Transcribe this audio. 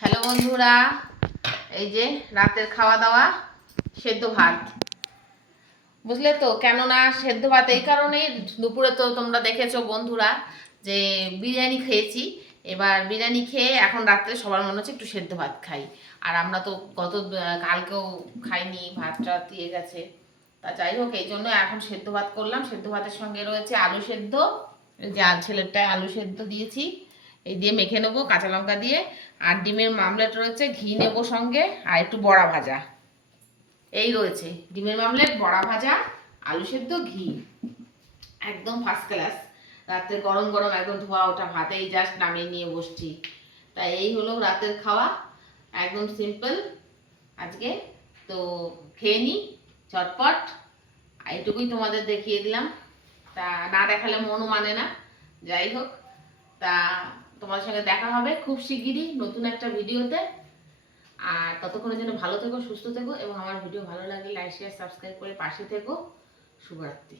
Hello বন্ধুরা, এই যে রাতের খাওয়া দাওয়া সেদ্ধ ভাত। বুঝলে তো, কেননা সেদ্ধ ভাত এই কারণেই, দুপুরে তো তোমরা দেখেছো বন্ধুরা যে বিরিয়ানি খেয়েছি। এবার বিরিয়ানি খেয়ে এখন রাত্রে সবার মনে হচ্ছে একটু সেদ্ধ ভাত খাই। আর আমরা তো কালকেও খাইনি, ভাতটা দিয়ে গেছে। তা যাই হোক, এই জন্য এখন সেদ্ধ ভাত করলাম। সেদ্ধ ভাতের সঙ্গে রয়েছে আলু সেদ্ধ, যে ছেলেরটায় আলু সেদ্ধ দিয়েছি, এই দিয়ে মেখে নেবো কাঁচা লঙ্কা দিয়ে। আর ডিমের মামলেট রয়েছে, ঘি নেবো সঙ্গে, আর একটু বড়া ভাজা। এই রয়েছে ডিমের মামলেট, বড়া ভাজা, আলু সেদ্ধ, ঘি, একদম ফার্স্ট ক্লাস। রাতে গরম গরম একদম ধোয়া ওঠা ভাত, এই জাস্ট নামিয়ে নিয়ে বসছি। তাই এই হলো রাতের খাওয়া, একদম সিম্পল আজকে। তো খেয়ে নি চটপট, এইটুকুই তোমাদের দেখিয়ে দিলাম। তা না দেখালে মনও মানে না। যাই হোক, তা তোমার সঙ্গে দেখা হবে খুব শিগগিরই নতুন একটা ভিডিওতে। আর ততক্ষণের জন্য ভালো থেকো, সুস্থ থেকো, এবং আমার ভিডিও ভালো লাগলে লাইক শেয়ার সাবস্ক্রাইব করে পাশে থেকো। শুভরাত্রি।